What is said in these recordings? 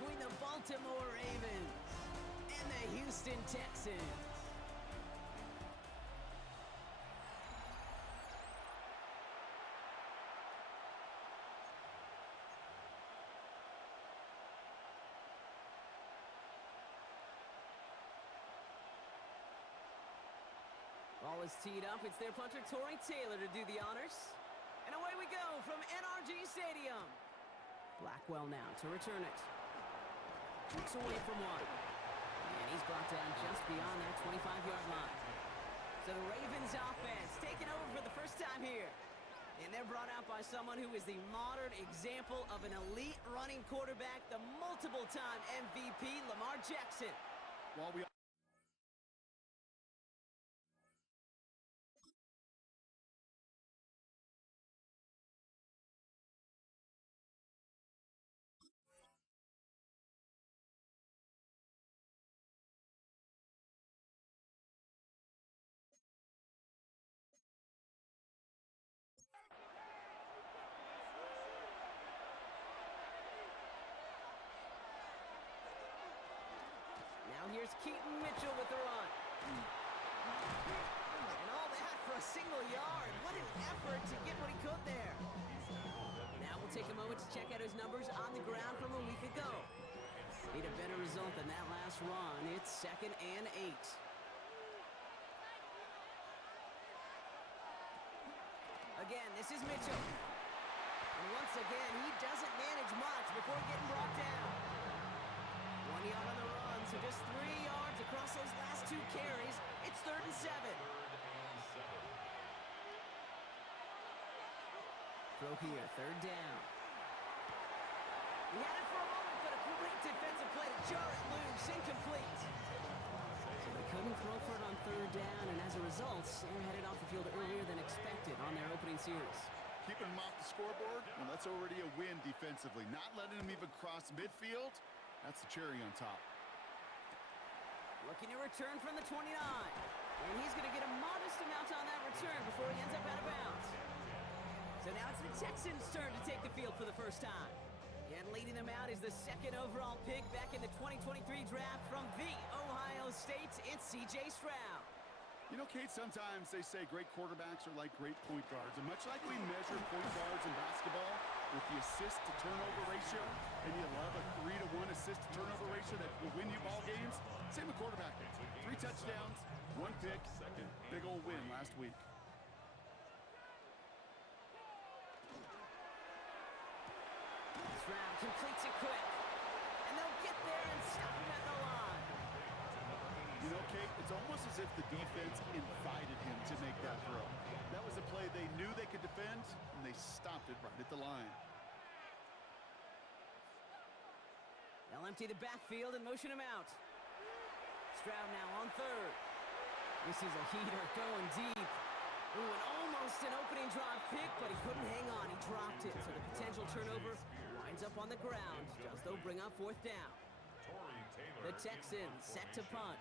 between the Baltimore Ravens and the Houston Texans. Ball is teed up. It's their punter, Torrey Taylor, to do the honors. And away we go from NRG Stadium. Blackwell now to return it. Looks away from one. And he's brought down just beyond that 25-yard line. So the Ravens offense taking over for the first time here. And they're brought out by someone who is the modern example of an elite running quarterback, the multiple-time MVP, Lamar Jackson. While we Now here's Keaton Mitchell with the run. And all that for a single yard. What an effort to get what he could there. Now we'll take a moment to check out his numbers on the ground from a week ago. Need a better result than that last run. It's 2nd and 8. Again, this is Mitchell. And once again, he doesn't manage much before getting brought down. 1 yard on the run, so just 3 yards across those last 2 carries. It's 3rd and 7. Throw here, 3rd down. He had it for a moment, but a great defensive play to jar it loose, incomplete. So they couldn't throw for it on 3rd down, and as a result, they're headed off the field earlier than expected on their opening series. keeping them off the scoreboard, well, that's already a win defensively. Not letting them even cross midfield, that's the cherry on top. Looking to return from the 29. And he's going to get a modest amount on that return before he ends up out of bounds. So now it's the Texans' turn to take the field for the first time. And leading them out is the 2nd overall pick back in the 2023 draft from the Ohio State. It's C.J. Stroud. You know, Kate, sometimes they say great quarterbacks are like great point guards. And much like we measure point guards in basketball with the assist-to-turnover ratio, and you love a 3-to-1 assist-to-turnover ratio that will win you ball games, same with quarterbacking. 3 touchdowns, 1 pick, big old win last week. Stroud completes it quick. And they'll get there and stop him at the line. You know, Kate, it's almost as if the defense invited him to make that throw. That was a play they knew they could defend, and they stopped it right at the line. They'll empty the backfield and motion him out. Stroud now on 3rd. This is a heater going deep. Ooh, and almost an opening drive pick, but he couldn't hang on. He dropped it, so the potential turnover winds up on the ground. Just they'll bring up 4th down. The Texans set to punt.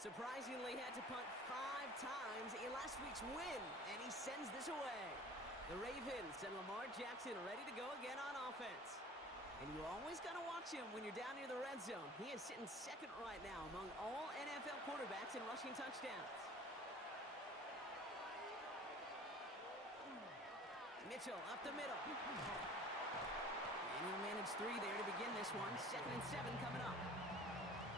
Surprisingly, had to punt 5 times in last week's win, and he sends this away. The Ravens and Lamar Jackson ready to go again on offense. And you always got to watch him when you're down near the red zone. He is sitting 2nd right now among all NFL quarterbacks in rushing touchdowns. Mitchell up the middle. And he'll manage 3 there to begin this one. 2nd and 7 coming up.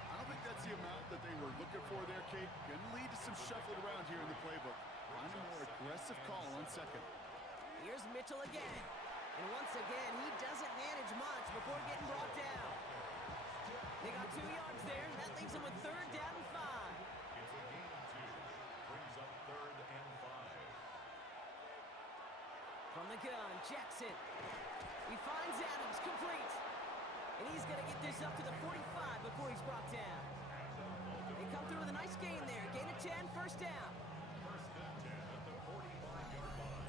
I don't think that's the amount that they were looking for there, Kate. Going to lead to some shuffling around here in the playbook. Find a more aggressive call on 2nd. Here's Mitchell again. And once again, he doesn't manage much before getting brought down. They got 2 yards there. That leaves them with 3rd down and 5. It's a gain of 2. Brings up 3rd and 5. From the gun, Jackson. He finds Adams, complete. And he's going to get this up to the 45 before he's brought down. They come through with a nice gain there. Gain of 10, 1st down. 1st and 10 at the 45-yard line.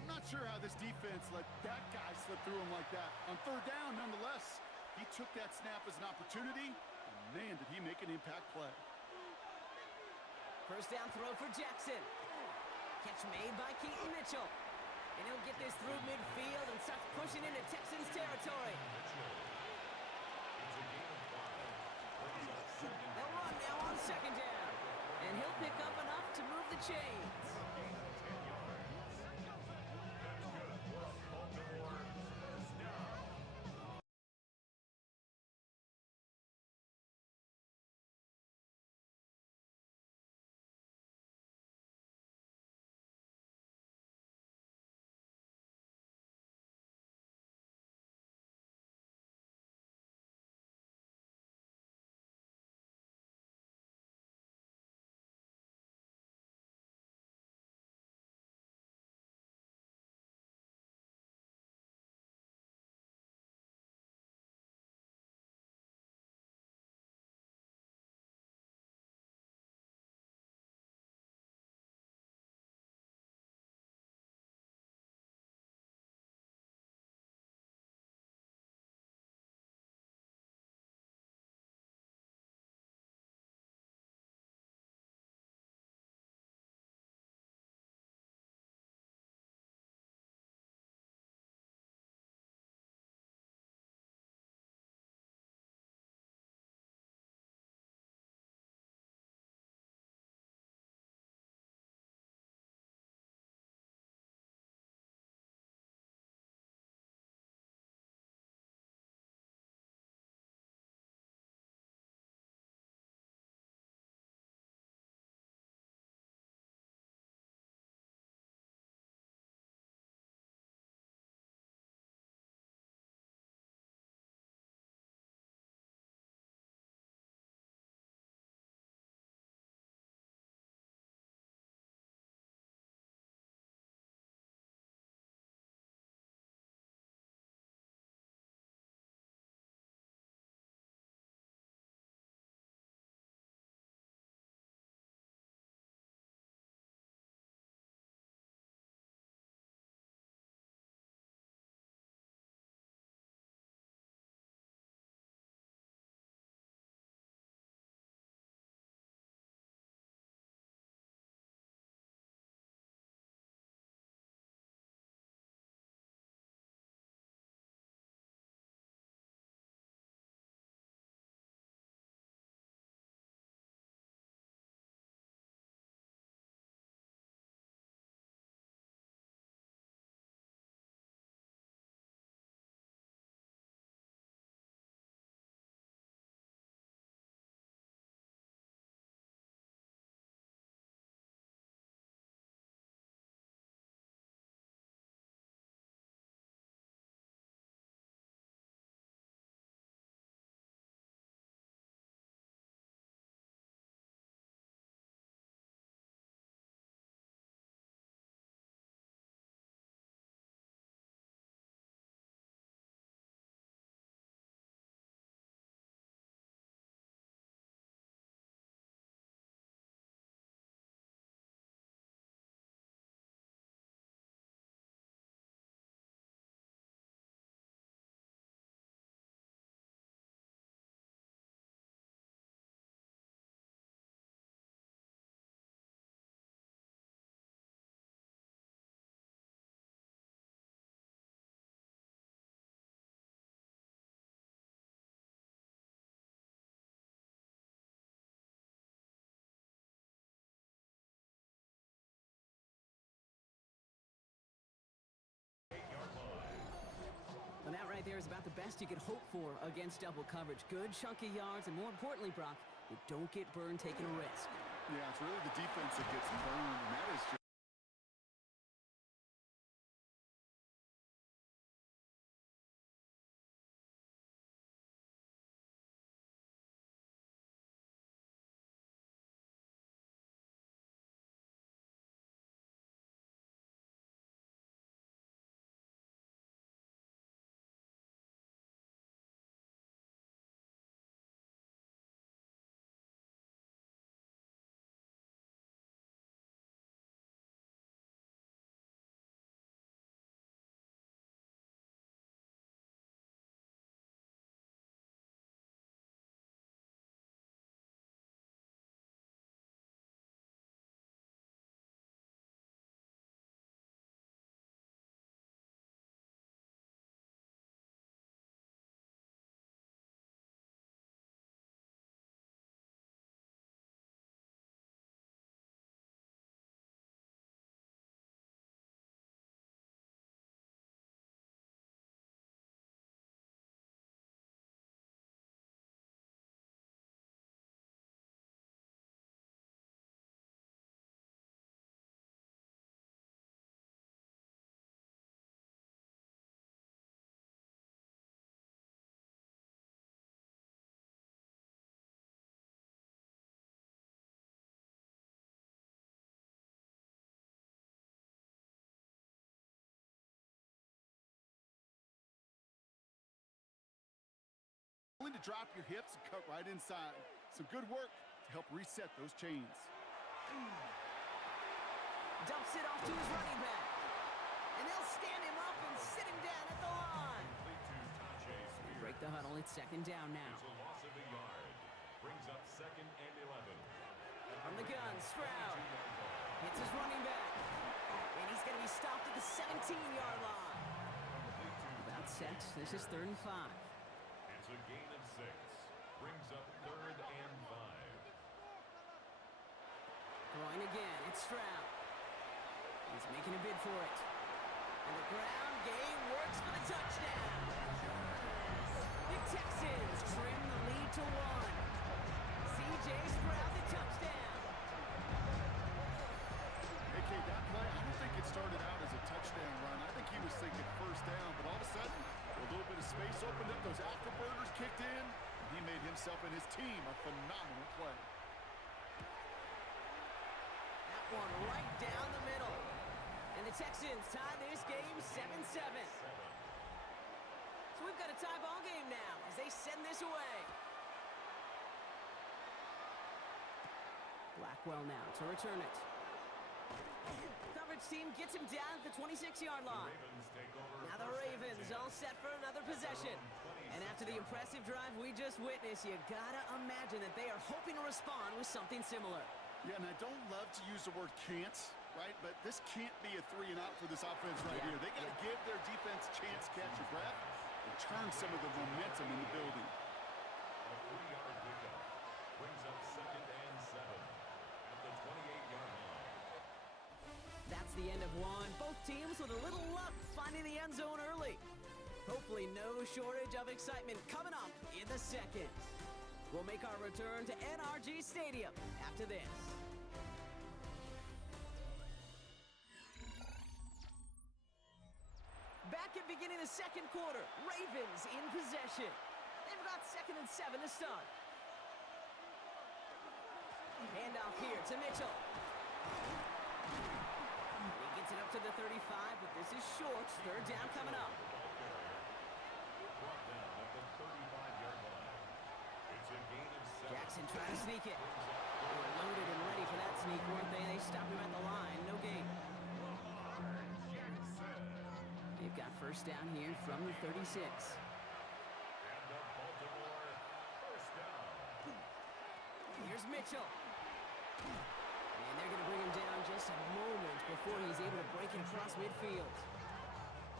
I'm not sure how this defense let that guy slip through him like that. On 3rd down, nonetheless, he took that snap as an opportunity, and man, did he make an impact play. 1st down throw for Jackson. Catch made by Keaton Mitchell. And he'll get this through midfield and starts pushing into Texans territory. They'll run now on second down. And he'll pick up enough to move the chains. And that right there is about the best you could hope for against double coverage. Good chunky yards, and more importantly, Brock, you don't get burned taking a risk. Yeah, it's really the defense that gets burned, and that is just to drop your hips and cut right inside. Some good work to help reset those chains. Dumps it off to his running back. And they'll stand him up and sit him down at the line. They break the huddle. It's second down now. It's a loss of a yard. Brings up 2nd and 11. From the gun, Stroud hits his running back. And he's going to be stopped at the 17-yard line. About set. This is 3rd and 5. It's a gain of 6. Brings up 3rd and 5. Throwing again. It's Stroud. He's making a bid for it. And the ground game works for the touchdown. The Texans trim the lead to 1. C.J. Stroud, the touchdown. Hey, Kate, that play, I don't think it started out as a touchdown run. I think he was thinking first down, but all of a sudden, a little bit of space opened up, those afterburners kicked in, and he made himself and his team a phenomenal play. That one right down the middle. And the Texans tie this game 7-7. So we've got a tie ball game now as they send this away. Blackwell now to return it. Coverage team gets him down at the 26-yard line. Now the Ravens all set for another possession. And after the impressive drive we just witnessed, you gotta imagine that they are hoping to respond with something similar. Yeah, and I don't love to use the word can't, right? But this can't be a 3-and-out for this offense right here. They got to give their defense a chance to catch your breath and turn some of the momentum in the building. A 3-yard pickup. Brings up 2nd and 7 at the 28-yard line. That's the end of one. Both teams with a little luck finding the end zone early. Hopefully no shortage of excitement coming up in the second. We'll make our return to NRG Stadium after this. Back at beginning of the second quarter, Ravens in possession. They've got 2nd and 7 to start. Handoff here to Mitchell. He gets it up to the 35, but this is short. 3rd down coming up. Brought down at the 35-yard line. It's a gain of 7. Jackson trying to sneak it. They were loaded and ready for that sneak, weren't they? They stopped him at the line. No gain. They've got 1st down here from the 36. And the Baltimore 1st down. Here's Mitchell. And they're going to bring him down just a moment before he's able to break it across midfield.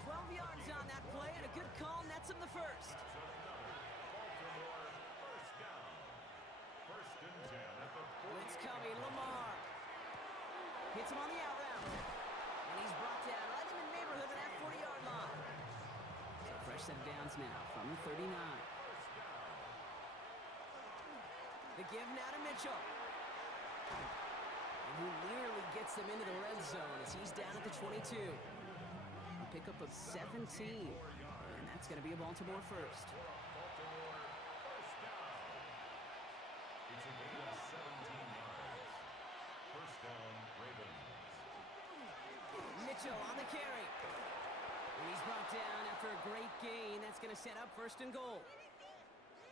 12 yards on that play, and a good call nets him the first. Baltimore 1st down. 1st and 10 at the 40. Blitz coming, Lamar. Hits him on the out route. And he's brought down right in the neighborhood of that 40-yard line. So fresh set of downs now from the 39. The give now to Mitchell. And who nearly gets them into the red zone as he's down at the 22. A pickup of 17. And that's going to be a Baltimore first. Baltimore 1st down. It's a gain of 17 yards. 1st down, Ravens. Mitchell on the carry. And he's brought down after a great gain. That's going to set up 1st and goal.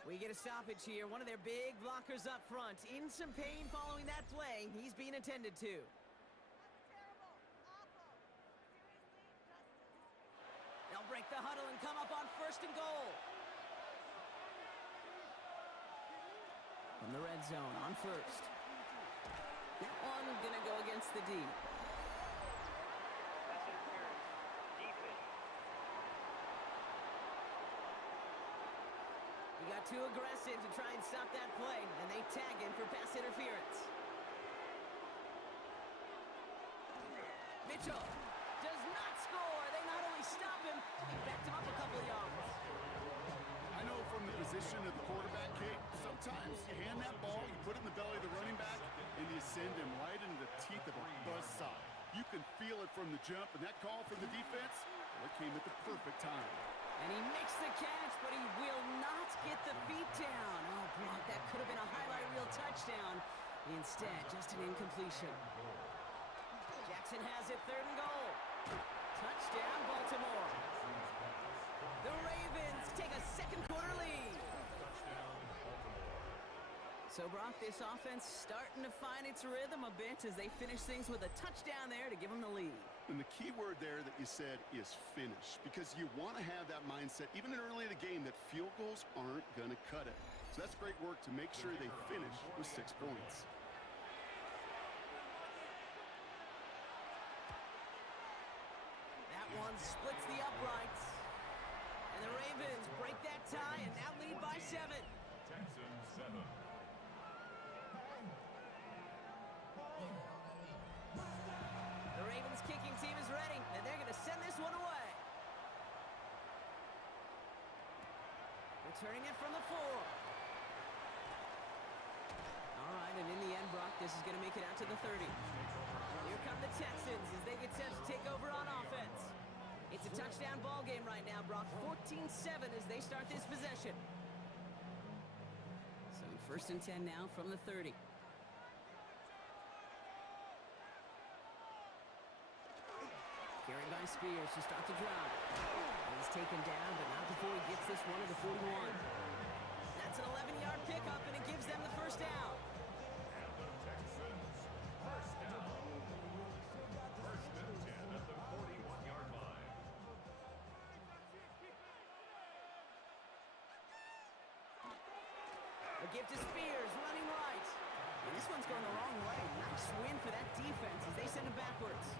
We get a stoppage here. One of their big blockers up front. In some pain following that play. He's being attended to. They'll break the huddle and come up on 1st and goal. From the red zone on 1st. That one gonna go against the D. He got too aggressive to try and stop that play, and they tag him for pass interference. Mitchell does not score. They not only stop him, they backed him up a couple of yards. I know from the position of the quarterback, Kate, sometimes you hand that ball, you put it in the belly of the running back, and you send him right into the teeth of a buzzsaw. You can feel it from the jump, and that call from the defense, well, it came at the perfect time. And he makes the catch, but he will not get the feet down. Oh, Brock, that could have been a highlight reel touchdown. Instead, just an incompletion. Jackson has it, 3rd and goal. Touchdown, Baltimore. The Ravens take a second quarter lead. Touchdown, So, Brock, this offense starting to find its rhythm a bit as they finish things with a touchdown there to give them the lead. And the key word there that you said is finish, because you want to have that mindset, even early in the game, that field goals aren't going to cut it. So that's great work to make sure they finish with 6 points. That one splits the uprights. And the Ravens break that tie and now lead by 7. Texans 7. The Ravens kicking team is ready, and they're going to send this one away. Returning it from the 4. All right, and in the end, Brock, this is going to make it out to the 30. Here come the Texans as they get set to take over on offense. It's a touchdown ball game right now, Brock. 14-7 as they start this possession. So 1st and 10 now from the 30. Carried by Spears to start the drive. He's taken down, but not before he gets this one to the 41. That's an 11-yard pickup, and it gives them the first down. And the Texans first down. 1st and 10 at the 41-yard line. A gift to Spears, running right. And this one's going the wrong way. Nice win for that defense as they send it backwards.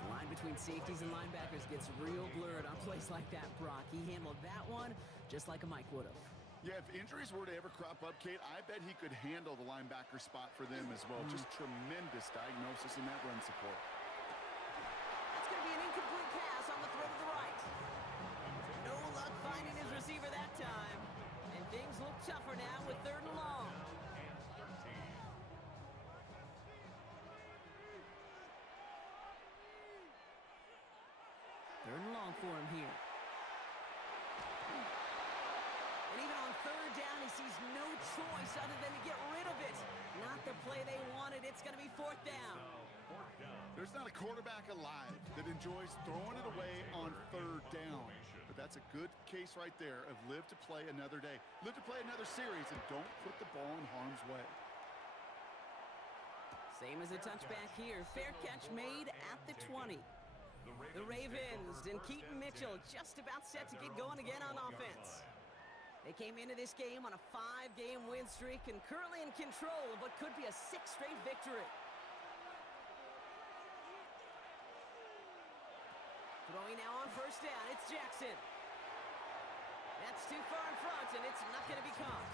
The line between safeties and linebackers gets real blurred on plays like that, Brock. He handled that one just like a Mike would have. Yeah, if injuries were to ever crop up, Kate, I bet he could handle the linebacker spot for them as well. Just tremendous diagnosis in that run support. That's going to be an incomplete pass on the throw to the right. No luck finding his receiver that time. And things look tougher now with 3rd and long. And 13. 3rd and long for him here. And even on 3rd down, he sees no choice other than to get rid of it. Not the play they wanted. It's going to be 4th down. Now 4th down. There's not a quarterback alive that enjoys throwing it away on 3rd down. But that's a good case right there of live to play another day. Live to play another series, and don't put the ball in harm's way. Same as a touchback here. Fair catch made at the 20. The Ravens and Keaton Mitchell just about set to get going again on offense. They came into this game on a 5-game win streak and currently in control of what could be a 6th straight victory. Throwing now on 1st down, it's Jackson. That's too far in front, and it's not going to be caught.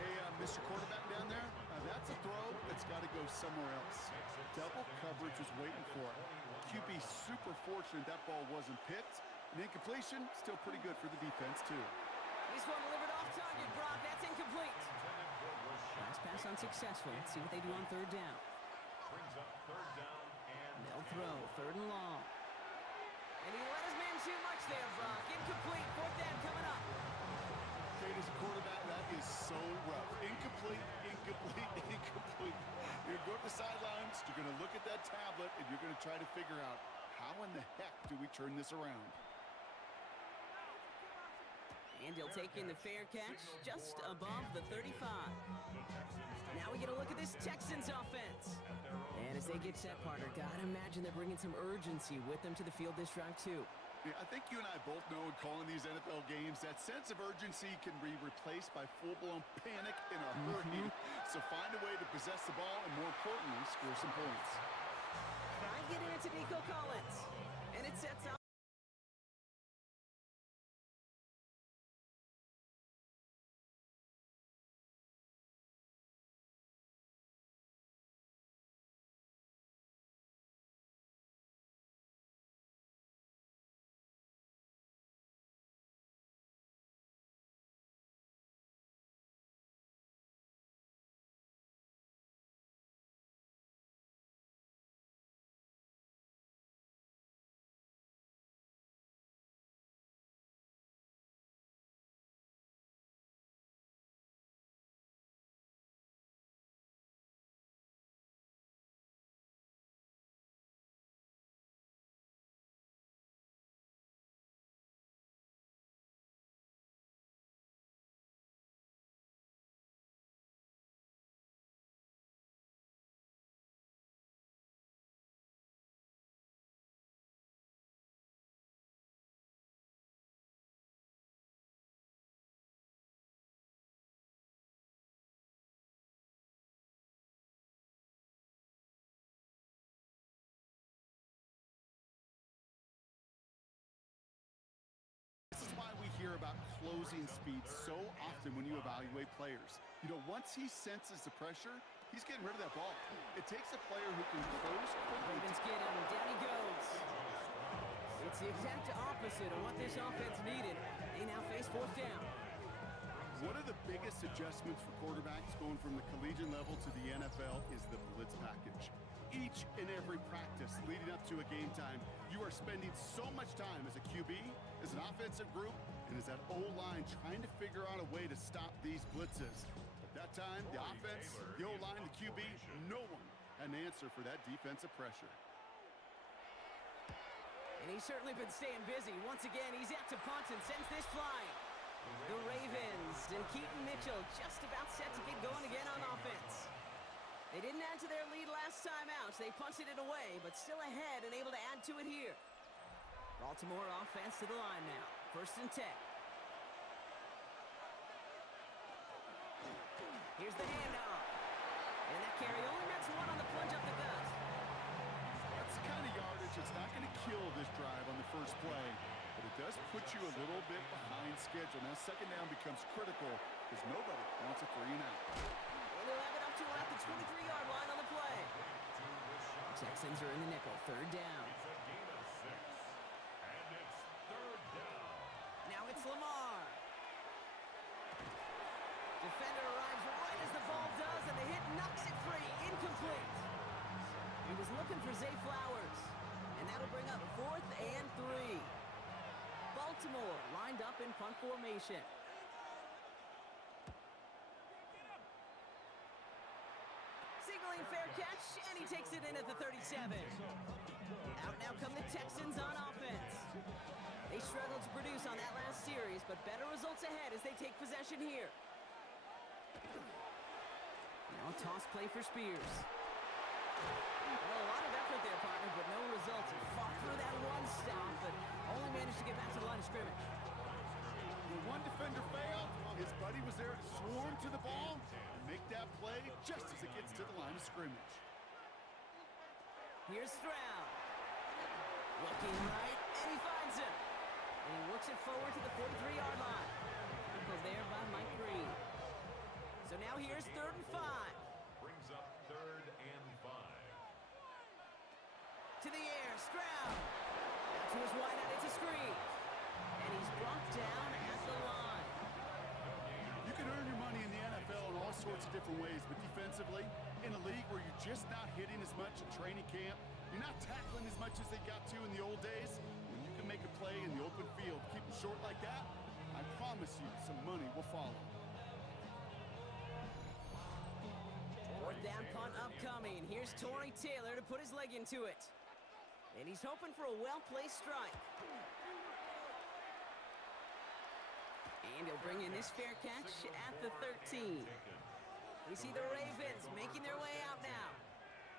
Hey, Mr. Quarterback down there, that's a throw that's got to go somewhere else. Double coverage was waiting for it. QB super fortunate that ball wasn't picked. And incompletion, still pretty good for the defense, too. This one delivered off target, Brock. That's incomplete. Last pass unsuccessful. Let's see what they do on 3rd down. Brings up 3rd down and They'll throw 3rd and long. And he let his man too much there, Brock. Incomplete. 4th down coming up. Kate, as a quarterback, that is so rough. Incomplete, incomplete, incomplete. You're going to the sidelines, you're going to look at that tablet, and you're going to try to figure out, how in the heck do we turn this around? And he'll take in the fair catch just above the 35. Now we get a look at this Texans offense. And as they get set, partner, gotta imagine they're bringing some urgency with them to the field this drive, too. Yeah, I think you and I both know in calling these NFL games, that sense of urgency can be replaced by full-blown panic in a hurry. So find a way to possess the ball and, more importantly, score some points. Try and get into Nico Collins. And it sets up. closing speed so often when you evaluate players. You know, once he senses the pressure, he's getting rid of that ball. It takes a player who can close quickly. Ravens get him. Down he goes. It's the exact opposite of what this offense needed. They now face fourth down. One of the biggest adjustments for quarterbacks going from the collegiate level to the NFL is the blitz package. Each and every practice leading up to a game time, you are spending so much time as a QB, as an offensive group, and as that O-line trying to figure out a way to stop these blitzes. But that time, the offense, the O-line, the QB, no one had an answer for that defensive pressure. And he's certainly been staying busy. Once again, he's out to punt and sends this flying. The Ravens and Keaton Mitchell just about set to get going again on offense. They didn't add to their lead last time out, so they punted it away, but still ahead and able to add to it here. Baltimore offense to the line now. 1st and 10. Here's the handoff. And that carry only nets one on the plunge up the gut. That's the kind of yardage that's not going to kill this drive on the first play. But it does put you a little bit behind schedule. Now, 2nd down becomes critical because nobody wants a 3 and out. And they'll have it up to at the 23-yard line on the play. Texans are in the nickel. 3rd down. Now it's Lamar. Defender arrives right as the ball does, and the hit knocks it free. Incomplete. He was looking for Zay Flowers. And that'll bring up 4th and 3. Baltimore lined up in punt formation. Signaling fair catch, and he takes it in at the 37. Out now come the Texans on offense. They struggled to produce on that last series, but better results ahead as they take possession here. Now a toss play for Spears. Well, a lot of effort there, partner, but no results. He fought through that one stop, but only managed to get back to the line of scrimmage. When one defender failed, his buddy was there to swarm to the ball and make that play just as it gets to the line of scrimmage. Here's Stroud. Looking right, and he finds him. And he works it forward to the 43-yard line. Tackled there by Mike Green. So now here's 3rd and 5. Brings up 3rd and 5. To the air, Stroud. Out to his wideout, it's a screen. And he's brought down at the line. You can earn your money in the NFL in all sorts of different ways, but defensively, in a league where you're just not hitting as much in training camp, you're not tackling as much as they got to in the old days, when you can make a play in the open field, keep it short like that, I promise you some money will follow. 4th down punt upcoming. Here's Torrey Taylor to put his leg into it. And he's hoping for a well-placed strike. And he'll bring in this fair catch at the 13. We see the Ravens making their way out now.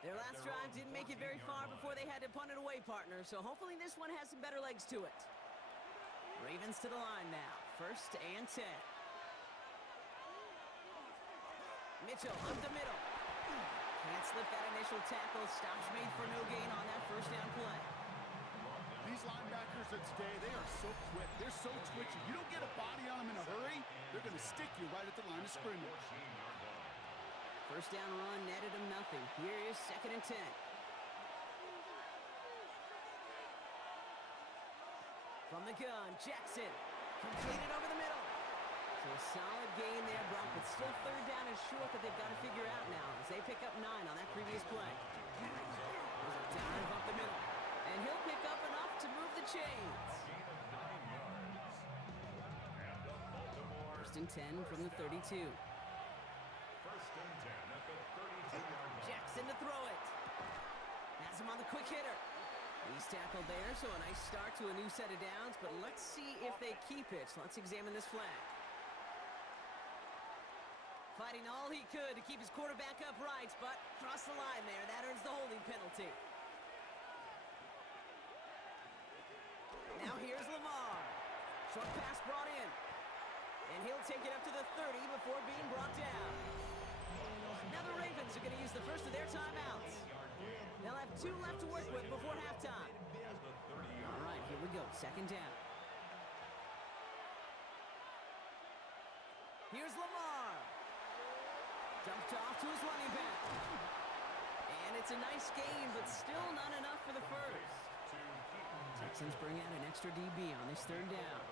Their last drive didn't make it very far before they had to punt it away, partner, so hopefully this one has some better legs to it. Ravens to the line now. 1st and 10. Mitchell up the middle. Can't slip that initial tackle. Stops made for no gain on that 1st down play. These linebackers of today, they are so quick. They're so twitchy. You don't get a body on them in a hurry, they're going to stick you right at the line of scrimmage. 1st down run netted him nothing. Here is 2nd and 10. From the gun, Jackson. Completed over the middle. So a solid gain there, Brock, but still 3rd down is short that they've got to figure out now as they pick up 9 on that previous play. There's a dive up the middle. And he'll pick up enough to move the chains. 1st and 10 from the 32. 1st and 10 at the 32-yard line. Jackson to throw it. Has him on the quick hitter. He's tackled there, so a nice start to a new set of downs, but let's see if they keep it. So let's examine this flag. Fighting all he could to keep his quarterback upright, but crossed the line there. That earns the holding penalty. Now here's Lamar. Short pass brought in. And he'll take it up to the 30 before being brought down. Now the Ravens are going to use the first of their timeouts. They'll have 2 left to work with before halftime. All right, here we go. 2nd down. Here's Lamar. Dumped off to his running back. And it's a nice gain, but still not enough for the first. Texans bring out an extra DB on this third down.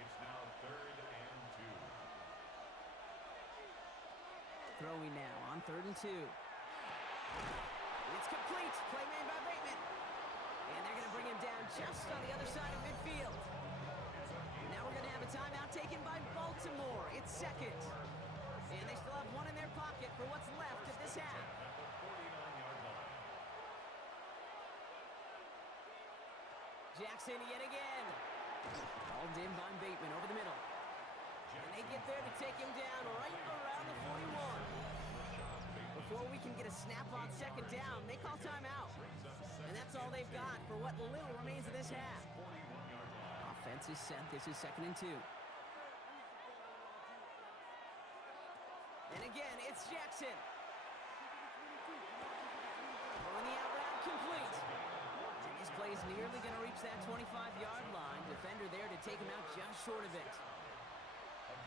It's now 3rd and 2. Throwing now on 3rd and 2. It's complete. Play made by Bateman. And they're going to bring him down just on the other side of midfield. Now we're going to have a timeout taken by Baltimore. It's 2nd. And they still have one in their pocket for what's left of this half. At the 49-yard line. Jackson yet again. Called in by Bateman over the middle. And they get there to take him down right around the 41. Before we can get a snap on 2nd down, they call timeout. And that's all they've got for what little remains of this half. Offense is set. This is 2nd and 2. And again, it's Jackson. Throwing the out route complete. And this play is nearly going to reach that 25-yard line. Defender there to take him out just short of it. A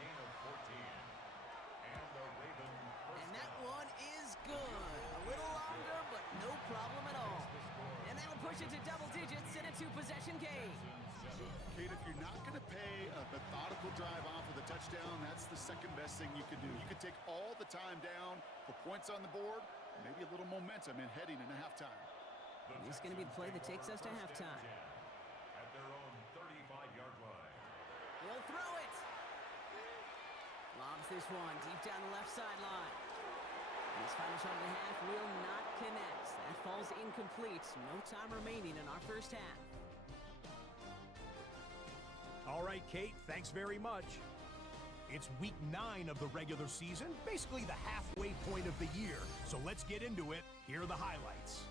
gain of 14. And the Ravens And that one is good. A little longer, but no problem at all. And that'll push it to double digits in a 2-possession game. Kate, if you're not going to pay a methodical drive off with a touchdown, that's the second best thing you can do. You can take all the time down, put points on the board, maybe a little momentum in heading into halftime. This is going to be the play that takes us to halftime. at their own 35-yard line. He'll throw it. Lobs this one deep down the left sideline. His final shot of the half will not connect. That falls incomplete. No time remaining in our first half. All right, Kate, thanks very much. It's week 9 of the regular season, basically the halfway point of the year. So let's get into it. Here are the highlights.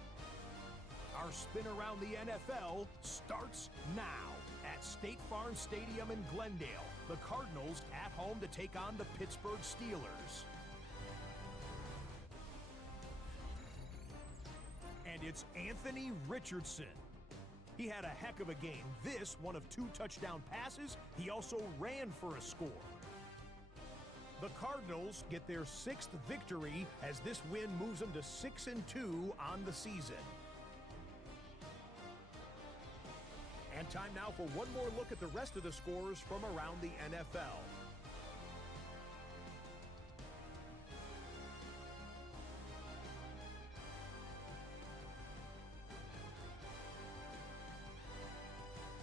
Our spin around the NFL starts now at State Farm Stadium in Glendale. The Cardinals at home to take on the Pittsburgh Steelers. And it's Anthony Richardson. He had a heck of a game. This, one of 2 touchdown passes. He also ran for a score. The Cardinals get their 6th victory as this win moves them to 6-2 on the season. And time now for one more look at the rest of the scores from around the NFL.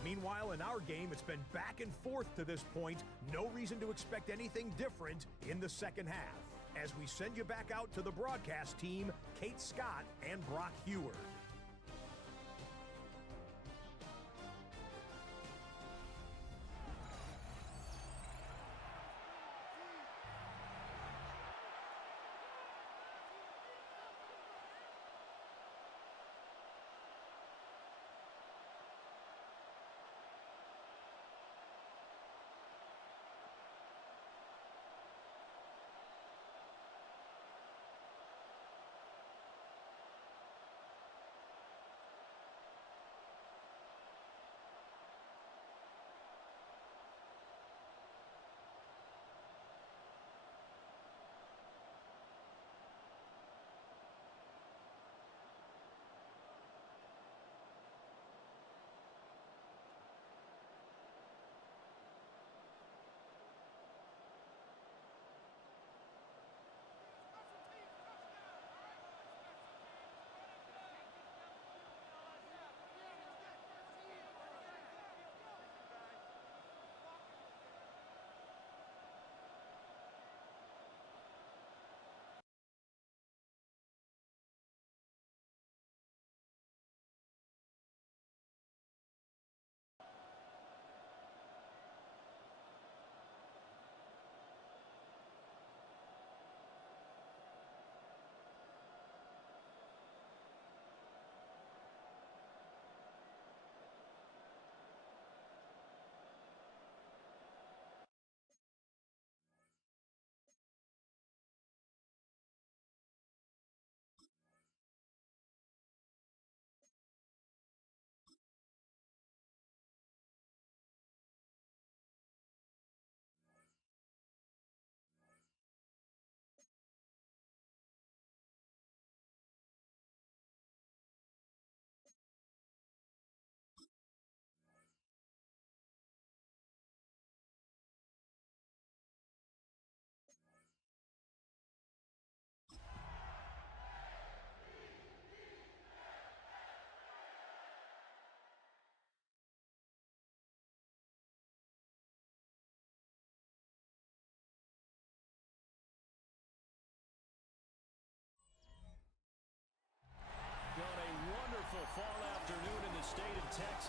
Meanwhile, in our game, it's been back and forth to this point. No reason to expect anything different in the second half. As we send you back out to the broadcast team, Kate Scott and Brock Heward.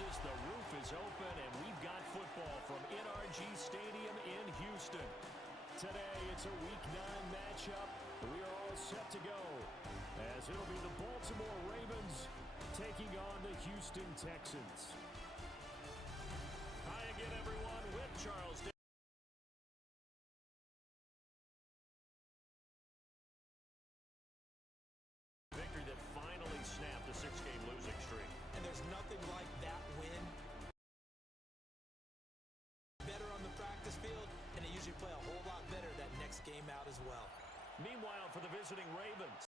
Texas, the roof is open, and we've got football from NRG Stadium in Houston. Today, it's a Week 9 matchup. We are all set to go, as it'll be the Baltimore Ravens taking on the Houston Texans. Hi again, everyone, with Charles. Victory that finally snapped a 6-game losing streak. And there's nothing like that win. Better on the practice field, and they usually play a whole lot better that next game out as well. Meanwhile, for the visiting Ravens,